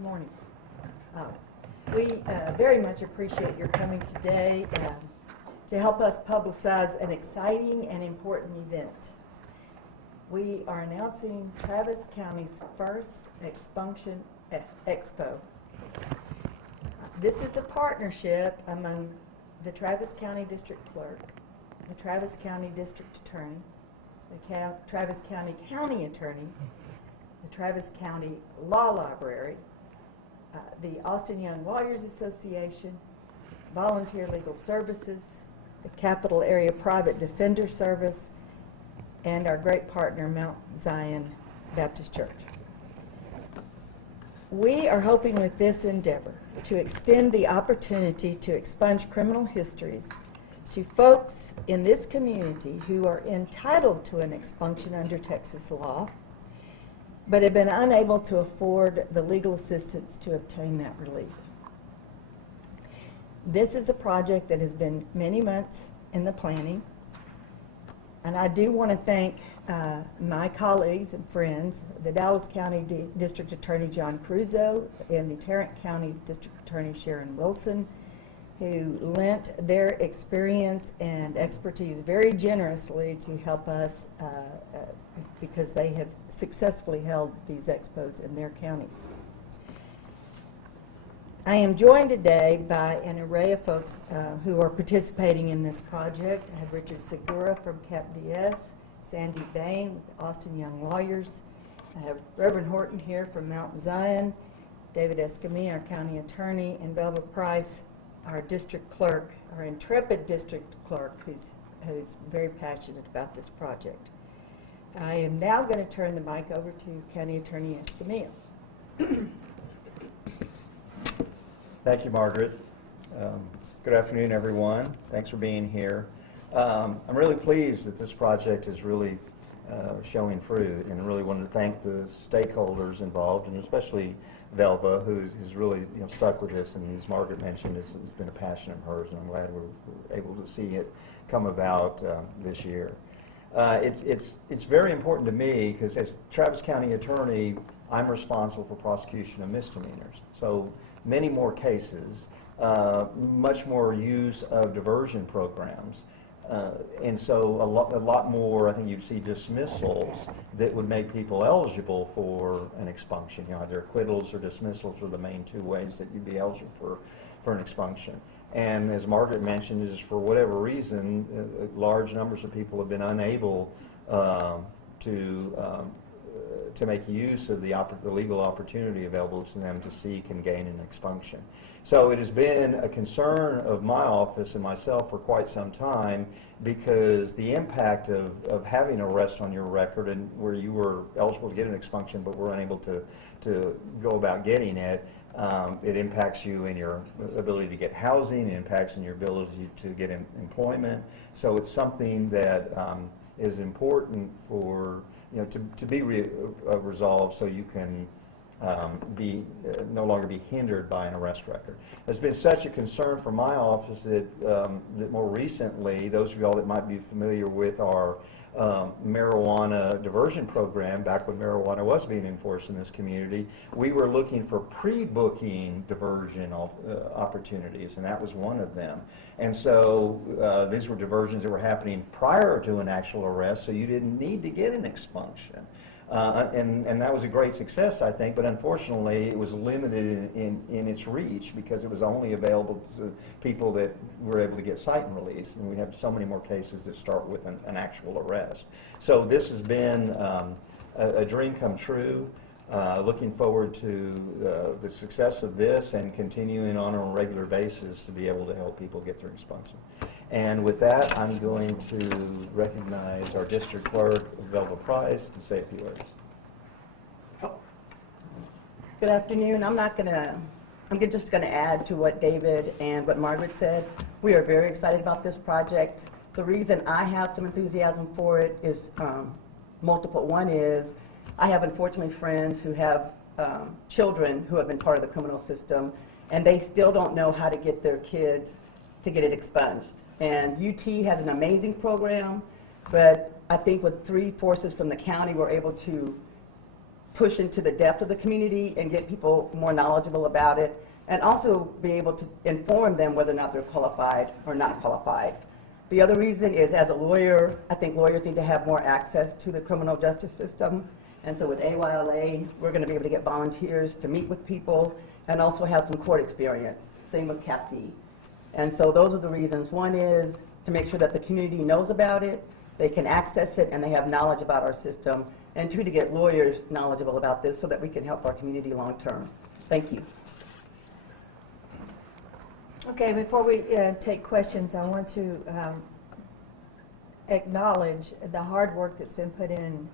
Good morning. We very much appreciate your coming today to help us publicize an exciting and important event. We are announcing Travis County's first Expunction Expo. This is a partnership among the Travis County District Clerk, the Travis County District Attorney, the Travis County County Attorney, the Travis County Law Library, the Austin Young Lawyers Association, Volunteer Legal Services, the Capital Area Private Defender Service, and our great partner, Mount Zion Baptist Church. We are hoping with this endeavor to extend the opportunity to expunge criminal histories to folks in this community who are entitled to an expunction under Texas law, but have been unable to afford the legal assistance to obtain that relief. This is a project that has been many months in the planning, and I do want to thank my colleagues and friends, the Dallas County District Attorney John Cruzo and the Tarrant County District Attorney Sharon Wilson, who lent their experience and expertise very generously to help us because they have successfully held these expos in their counties. I am joined today by an array of folks who are participating in this project. I have Richard Segura from CapDS, Sandy Bain with Austin Young Lawyers. I have Reverend Horton here from Mount Zion, David Escamilla, our county attorney, and Belva Price, our district clerk, our intrepid district clerk, who's very passionate about this project. I am now going to turn the mic over to County Attorney Escamilla. Thank you, Margaret. Good afternoon, everyone. Thanks for being here. I'm really pleased that this project is really showing fruit, and really wanted to thank the stakeholders involved, and especially Velva, who's really stuck with this, and as Margaret mentioned, it's been a passion of hers, and I'm glad we're able to see it come about this year. It's very important to me because as Travis County Attorney, I'm responsible for prosecution of misdemeanors. So many more cases, much more use of diversion programs. And so a lot more, I think you'd see dismissals that would make people eligible for an expunction. Either acquittals or dismissals are the main two ways that you'd be eligible for an expunction. And as Margaret mentioned, is for whatever reason, large numbers of people have been unable to make use of the legal opportunity available to them to seek and gain an expunction. So it has been a concern of my office and myself for quite some time, because the impact of having an arrest on your record and where you were eligible to get an expunction but were unable to go about getting it, it impacts you in your ability to get housing, it impacts in your ability to get employment. So it's something that is important for to be resolved, so you can no longer be hindered by an arrest record. It's been such a concern for my office that, that more recently, those of y'all that might be familiar with our marijuana diversion program, back when marijuana was being enforced in this community, we were looking for pre-booking diversion opportunities, and that was one of them. And so these were diversions that were happening prior to an actual arrest, so you didn't need to get an expunction. And that was a great success, I think, but unfortunately it was limited in its reach because it was only available to people that were able to get cite and release, and we have so many more cases that start with an actual arrest. So this has been a dream come true. Looking forward to the success of this and continuing on a regular basis to be able to help people get their expunction. And with that, I'm going to recognize our district clerk, Velva Price, to say a few words. Good afternoon. I'm just going to add to what David and what Margaret said. We are very excited about this project. The reason I have some enthusiasm for it is multiple. One is I have, unfortunately, friends who have children who have been part of the criminal system, and they still don't know how to get their kids to get it expunged. And UT has an amazing program, but I think with 3 forces from the county, we're able to push into the depth of the community and get people more knowledgeable about it, and also be able to inform them whether or not they're qualified or not qualified. The other reason is, as a lawyer, I think lawyers need to have more access to the criminal justice system. And so with AYLA, we're going to be able to get volunteers to meet with people and also have some court experience. Same with CAPD. And so those are the reasons. One is to make sure that the community knows about it, they can access it, and they have knowledge about our system. And two, to get lawyers knowledgeable about this so that we can help our community long term. Thank you. Okay, before we take questions, I want to acknowledge the hard work that's been put in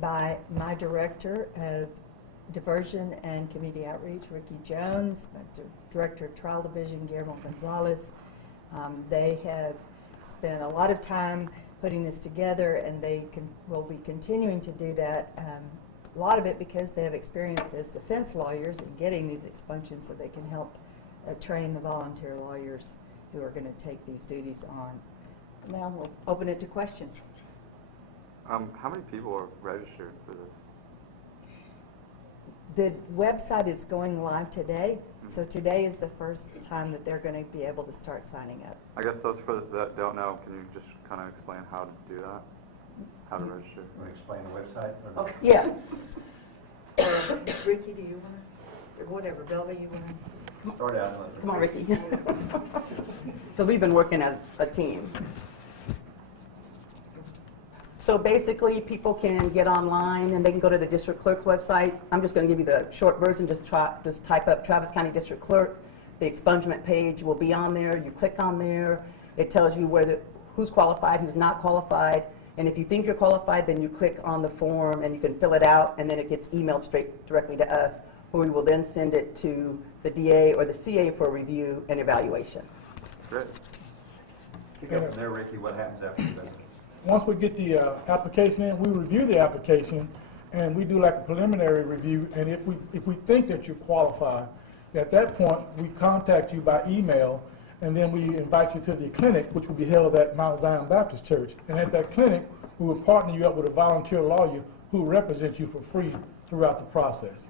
by my director of diversion and community outreach, Ricky Jones, my director of trial division, Guillermo Gonzalez. They have spent a lot of time putting this together, and they will be continuing to do that. A lot of it because they have experience as defense lawyers in getting these expunctions, so they can help train the volunteer lawyers who are going to take these duties on. Now we'll open it to questions. How many people are registered for this? The website is going live today, so today is the first time that they're going to be able to start signing up. I guess those that don't know, can you just kind of explain how to do that? How to register? You want to explain the website? Okay. Yeah. Ricky, do you want to, or whatever, Belva, you want to? Start out. and let Come on, Ricky. So we've been working as a team. So basically, people can get online and they can go to the district clerk's website. I'm just going to give you the short version. Just type up Travis County District Clerk. The expungement page will be on there. You click on there. It tells you who's qualified, who's not qualified. And if you think you're qualified, then you click on the form and you can fill it out, and then it gets emailed straight directly to us, where we will then send it to the DA or the CA for review and evaluation. Great. You go from there, Ricky. What happens after that? Once we get the application in, we review the application, and we do like a preliminary review. And if we think that you're qualified, at that point we contact you by email, and then we invite you to the clinic, which will be held at Mount Zion Baptist Church. And at that clinic, we will partner you up with a volunteer lawyer who will represent you for free throughout the process.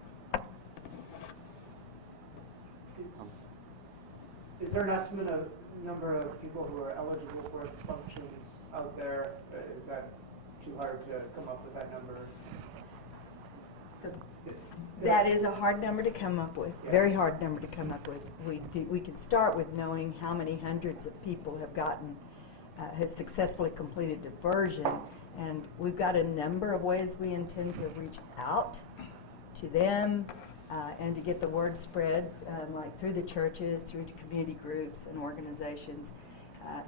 Is there an estimate of number of people who are eligible for expunctions out there? Is that too hard to come up with that number? That is a hard number to come up with, very hard number to come up with. We can start with knowing how many hundreds of people have successfully completed diversion, and we've got a number of ways we intend to reach out to them and to get the word spread, like through the churches, through to community groups and organizations,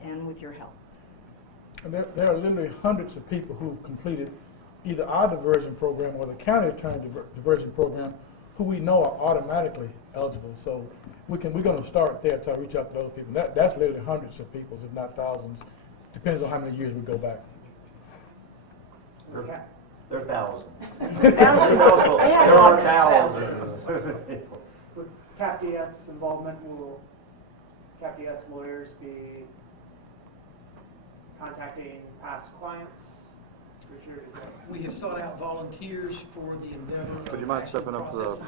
and with your help. And there are literally hundreds of people who've completed either our diversion program or the county attorney diversion program who we know are automatically eligible. So we're going to start there to reach out to those people. That's literally hundreds of people, if not thousands. Depends on how many years we go back. There are thousands. Thousands. There are thousands. With CAPDS involvement, will CAPDS lawyers be contacting past clients? Richard, is that We have sought out volunteers for the endeavor. Would you mind stepping up to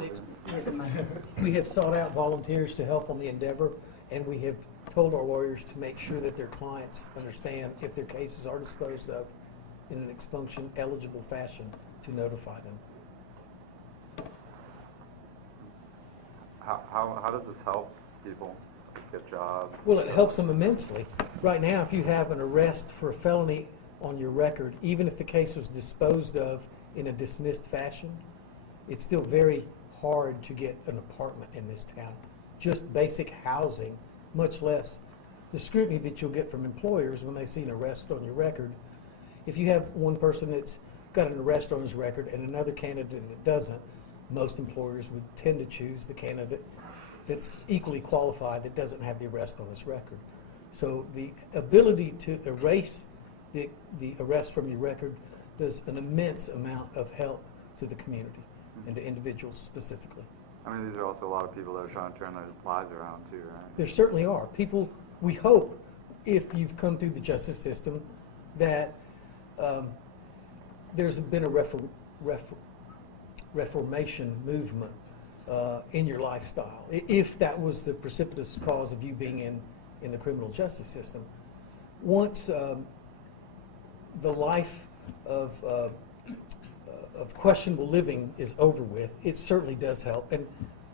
We have sought out volunteers to help on the endeavor, and we have told our lawyers to make sure that their clients understand if their cases are disposed of in an expunction eligible fashion to notify them. How does this help people get jobs? Well, it helps them immensely. Right now, if you have an arrest for a felony on your record, even if the case was disposed of in a dismissed fashion, it's still very hard to get an apartment in this town. Just basic housing, much less the scrutiny that you'll get from employers when they see an arrest on your record. If you have one person that's got an arrest on his record and another candidate that doesn't, most employers would tend to choose the candidate that's equally qualified that doesn't have the arrest on his record. So the ability to erase the arrest from your record does an immense amount of help to the community and to individuals specifically. I mean, these are also a lot of people that are trying to turn their lives around too, right? There certainly are. People, we hope, if you've come through the justice system, that there's been a reformation movement in your lifestyle, if that was the precipitous cause of you being in the criminal justice system. Once the life of questionable living is over with, it certainly does help. And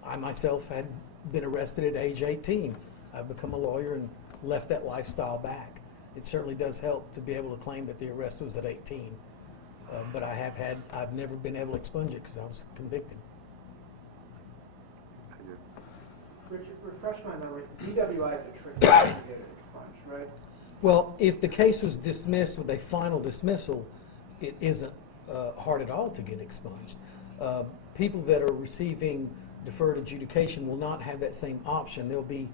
I myself had been arrested at age 18. I've become a lawyer and left that lifestyle back. It certainly does help to be able to claim that the arrest was at 18. But I've never been able to expunge it because I was convicted. Richard, refresh my memory, DWI is a trick to get it expunged, right? Well, if the case was dismissed with a final dismissal, it isn't hard at all to get expunged. People that are receiving deferred adjudication will not have that same option. There'll be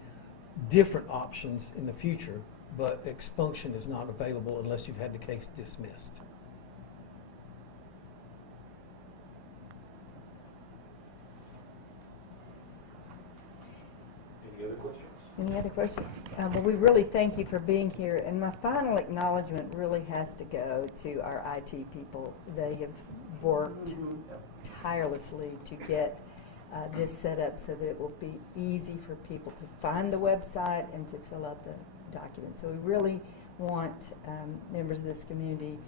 different options in the future, but expunction is not available unless you've had the case dismissed. Any other questions? Well, we really thank you for being here. And my final acknowledgement really has to go to our IT people. They have worked tirelessly to get this set up so that it will be easy for people to find the website and to fill out the documents. So we really want members of this community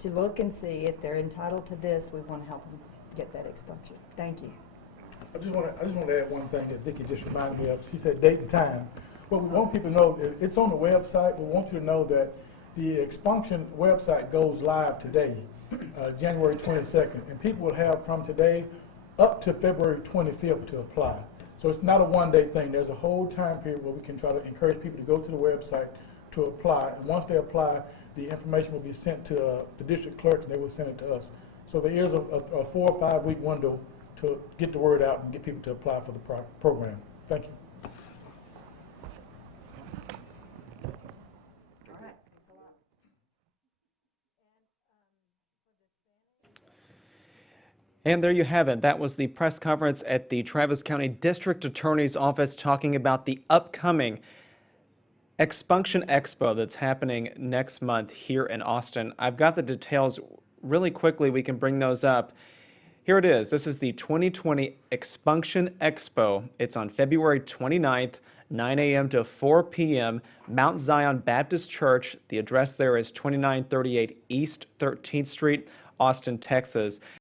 to look and see if they're entitled to this. We want to help them get that expunction. Thank you. I just want to add one thing that Vicki just reminded me of. She said date and time. What we want people to know, it's on the website. We want you to know that the expunction website goes live today, January 22nd, and people will have from today up to February 25th to apply. So it's not a one-day thing. There's a whole time period where we can try to encourage people to go to the website to apply. And once they apply, the information will be sent to the district clerks, and they will send it to us. So there is a 4 or 5 week window to get the word out and get people to apply for the program. Thank you. All right. And there you have it. That was the press conference at the Travis County District Attorney's Office talking about the upcoming Expunction Expo that's happening next month here in Austin. I've got the details really quickly. We can bring those up. Here it is. This is the 2020 Expunction Expo. It's on February 29th, 9 a.m. to 4 p.m., Mount Zion Baptist Church. The address there is 2938 East 13th Street, Austin, Texas.